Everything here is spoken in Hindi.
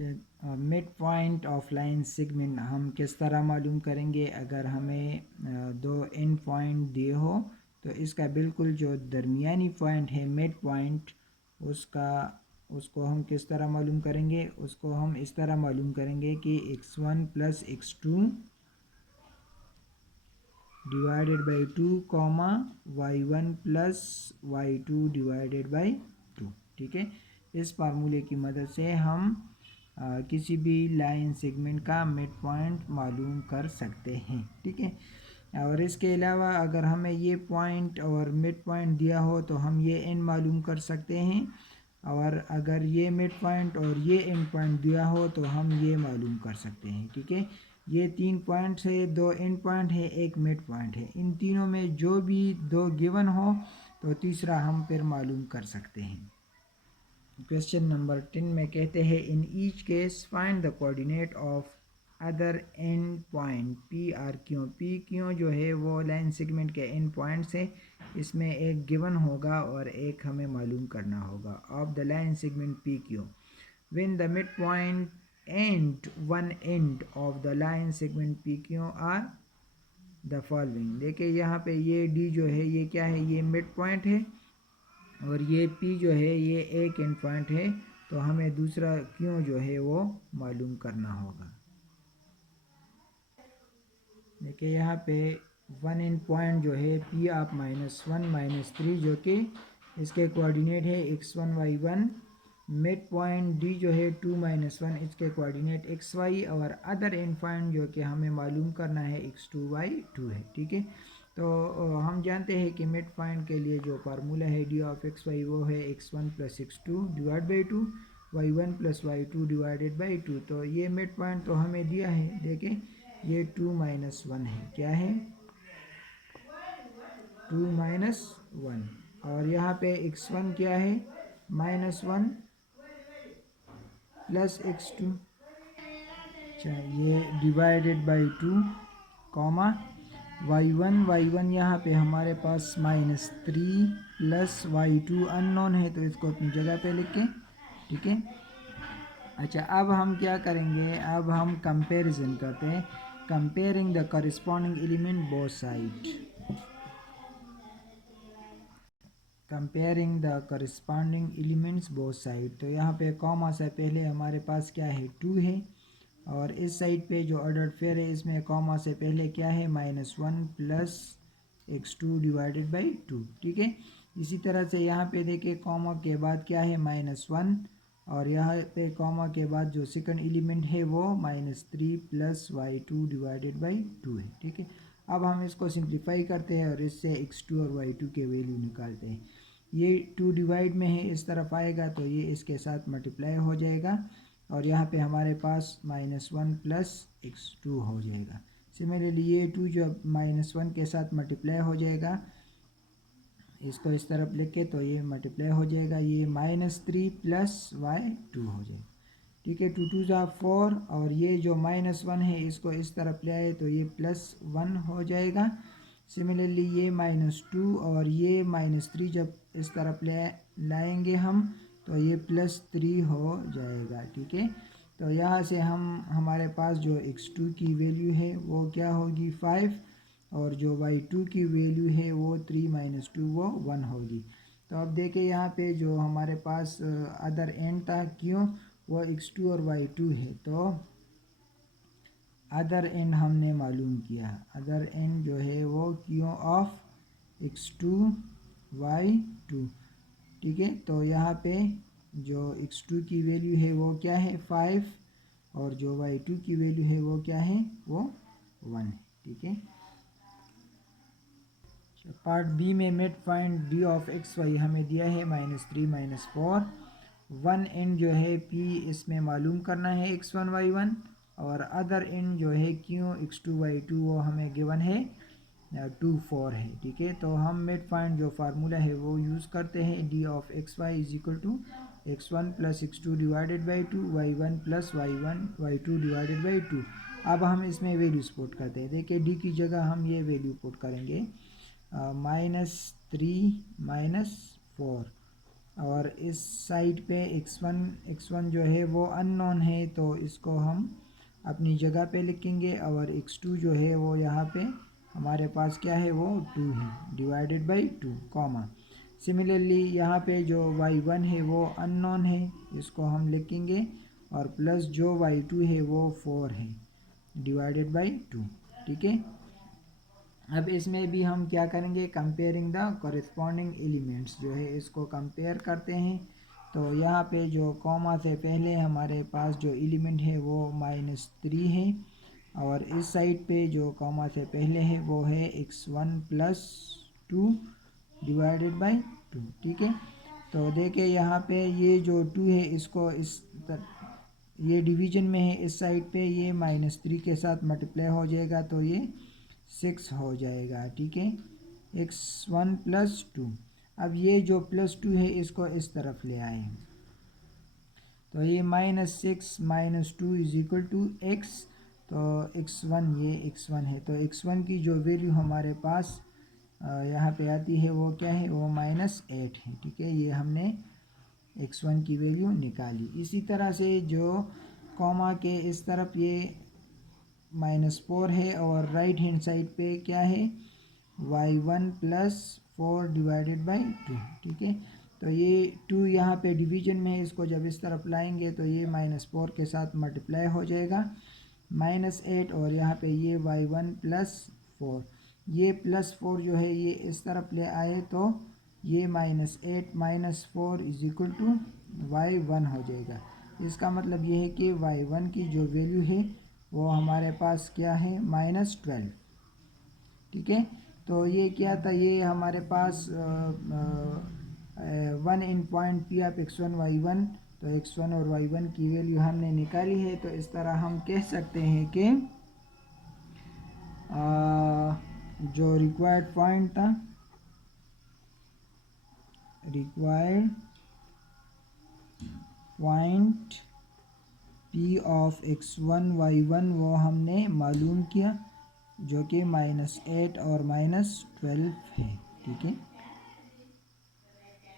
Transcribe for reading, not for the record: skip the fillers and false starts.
Mid point of line segment हम किस तरह मालूम करेंगे? अगर हमें दो एंड पॉइंट दिए हो तो इसका बिल्कुल जो दरमियानी पॉइंट है मिड पॉइंट, उसको हम किस तरह मालूम करेंगे? उसको हम इस तरह मालूम करेंगे कि x1 plus x2 divided by 2 comma y1 plus y2 divided by 2। ठीक है, इस फार्मूले की मदद से हम किसी भी लाइन सेगमेंट का मिड पॉइंट मालूम कर सकते हैं। ठीक है, और इसके अलावा अगर हमें ये पॉइंट और मिड पॉइंट दिया हो तो हम ये एंड मालूम कर सकते हैं, और अगर ये मिड पॉइंट और ये एंड पॉइंट दिया हो तो हम ये मालूम कर सकते हैं। ठीक है, ये 3 पॉइंट्स है, 2 एंड पॉइंट है, एक मिड पॉइंट है। इन तीनों में जो भी 2 गिवन हो तो तीसरा हम फिर मालूम कर सकते हैं। क्वेश्चन नंबर 10 में कहते हैं in each case find the coordinate of other and point P R क्यों। पी क्यों जो है वो लाइन सेगमेंट के एंड पॉइंट्स है, इसमें एक गिवन होगा और एक हमें मालूम करना होगा of the line segment P Q when the mid point and one end of the line segment P Q are the following. देखिए यहाँ पे ये डी जो है ये क्या है? ये मिड पॉइंट है, और ये पी जो है ये एक एंड पॉइंट है, तो हमें दूसरा क्यों जो है वो मालूम करना होगा। देखिए यहाँ पे वन एंड पॉइंट जो है पी ऑफ -1 -3 जो कि इसके कोऑर्डिनेट है x1 y1। Mid point D जो है 2 -1 इसके कोऑर्डिनेट xy, और अदर एंड पॉइंट जो कि हमें मालूम करना है x2 y2 है। ठीक है, तो हम जानते हैं कि मिड पॉइंट के लिए जो फार्मूला है डी ऑफ xy वो है x1 plus x2 divide by 2 y1 plus y2 divided by 2। तो ये मिड पॉइंट तो हमें दिया है, देखें ये 2 -1 है। क्या है? 2 -1, और यहाँ पे x1 क्या है? -1 प्लस x2। अच्छा, ये डिवाइडेड बाई 2 कॉमा y1 यहाँ पे हमारे पास -3 प्लस y2 अननोन है, तो इसको अपनी जगह पे लिख के। ठीक है, अच्छा अब हम क्या करेंगे? अब हम कंपैरिजन करते हैं, comparing the corresponding element both side. Comparing the corresponding elements both side, तो यहाँ पे कॉमा से पहले हमारे पास क्या है? 2 है, और इस साइड पे जो ऑर्डर्ड पेयर है इसमें कॉमा से पहले क्या है? -1 प्लस x2 डिवाइडेड बाई 2। ठीक है, इसी तरह से यहाँ पे देखिए कॉमा के बाद क्या है? -1, और यहाँ पे कॉमा के बाद जो सेकंड एलिमेंट है वो -3 प्लस y2 डिवाइडेड बाई 2 है। ठीक है, अब हम इसको सिंप्लीफाई करते हैं और इससे x2 और y2 के वैल्यू निकालते हैं। ये 2 डिवाइड में है, इस तरफ आएगा तो ये इसके साथ मल्टीप्लाई हो जाएगा, और यहाँ पे हमारे पास -1 प्लस x2 हो जाएगा। सिमिलरली ये 2 जो -1 के साथ मल्टीप्लाई हो जाएगा, इसको इस तरफ लेके तो ये मल्टीप्लाई हो जाएगा, ये -3 प्लस y2 हो जाएगा। ठीक है, 2 2 ज़ा 4, और ये जो -1 है इसको इस तरफ ले आए तो ये +1 हो जाएगा। सिमिलरली ये -2 और ये -3 जब इस तरफ लाएंगे हम तो ये +3 हो जाएगा। ठीक है, तो यहाँ से हमारे पास जो x2 की वैल्यू है वो क्या होगी? 5, और जो y2 की वैल्यू है वो 3 - 2 वो 1 होगी। तो अब देखिए यहाँ पे जो हमारे पास अदर एंड था क्यों, वो x2 और y2 है, तो अदर एंड हमने मालूम किया। अदर एंड जो है वो क्यों ऑफ x2 y2। ठीक है, तो यहाँ पे जो x2 की वैल्यू है वो क्या है? 5, और जो y2 की वैल्यू है वो क्या है? वो 1 है। ठीक है, पार्ट बी में mid point D of xy हमें दिया है -3 -4। वन एंड जो है p इसमें मालूम करना है x1 y1, और अदर एंड जो है क्यों x2 y2 वो हमें गिवन है 2 4 है। ठीक है, तो हम मिड पॉइंट जो फार्मूला है वो यूज़ करते हैं D of xy is equal to x1 plus x2 divided by 2 y1 plus y2 divided by 2। अब हम इसमें वैल्यूज पुट करते हैं। देखिए डी की जगह हम ये वैल्यू पुट करेंगे -3 -4, और इस साइड पे x1 जो है वो अननोन है, तो इसको हम अपनी जगह पे लिखेंगे। और x2 जो है वो यहाँ पे हमारे पास क्या है, वो 2 है, डिवाइडेड बाई 2 कॉमा। सिमिलरली यहाँ पे जो y1 है वो अननोन है, इसको हम लिखेंगे। और प्लस जो y2 है वो 4 है, डिवाइडेड बाई 2। ठीक है, अब इसमें भी हम क्या करेंगे, कंपेयरिंग द कॉरेस्पॉन्डिंग एलिमेंट्स जो है इसको कंपेयर करते हैं। तो यहाँ पे जो कॉमा से पहले हमारे पास जो एलिमेंट है वो -3 है, और इस साइड पे जो कॉमा से पहले है वो है x1 + 2 डिवाइडेड बाई 2। ठीक है, तो देखिए यहाँ पे ये जो 2 है इसको ये डिवीजन में है, इस साइड पे ये -3 के साथ मल्टीप्लाई हो जाएगा तो ये 6 हो जाएगा। ठीक है, x1 + 2। अब ये जो +2 है इसको इस तरफ ले आए, तो ये -6 - 2 = x। तो x1, ये x1 है, तो x1 की जो वैल्यू हमारे पास यहाँ पे आती है वो क्या है, वो -8 है। ठीक है, ये हमने x1 की वैल्यू निकाली। इसी तरह से जो कॉमा के इस तरफ ये -4 है, और राइट हैंड साइड पे क्या है, y1 + 4 डिवाइडेड बाई 2। ठीक है, तो ये 2 यहाँ पे डिवीजन में है, इसको जब इस तरफ लाएंगे तो ये -4 के साथ मल्टीप्लाई हो जाएगा, -8। और यहाँ पे ये y1 + 4, ये +4 जो है ये इस तरफ ले आए तो ये -8 - 4 = y1 हो जाएगा। इसका मतलब ये है कि y1 की जो वैल्यू है वो हमारे पास क्या है, -12। ठीक है, तो ये क्या था, ये हमारे पास 1 इन पॉइंट P(x1, y1)। तो x1 और y1 की वैल्यू हमने निकाली है। तो इस तरह हम कह सकते हैं कि जो रिक्वायर्ड पॉइंट था, रिक्वायर्ड पॉइंट P(x1, y1) वो हमने मालूम किया, जो कि -8 और -12 है। ठीक है।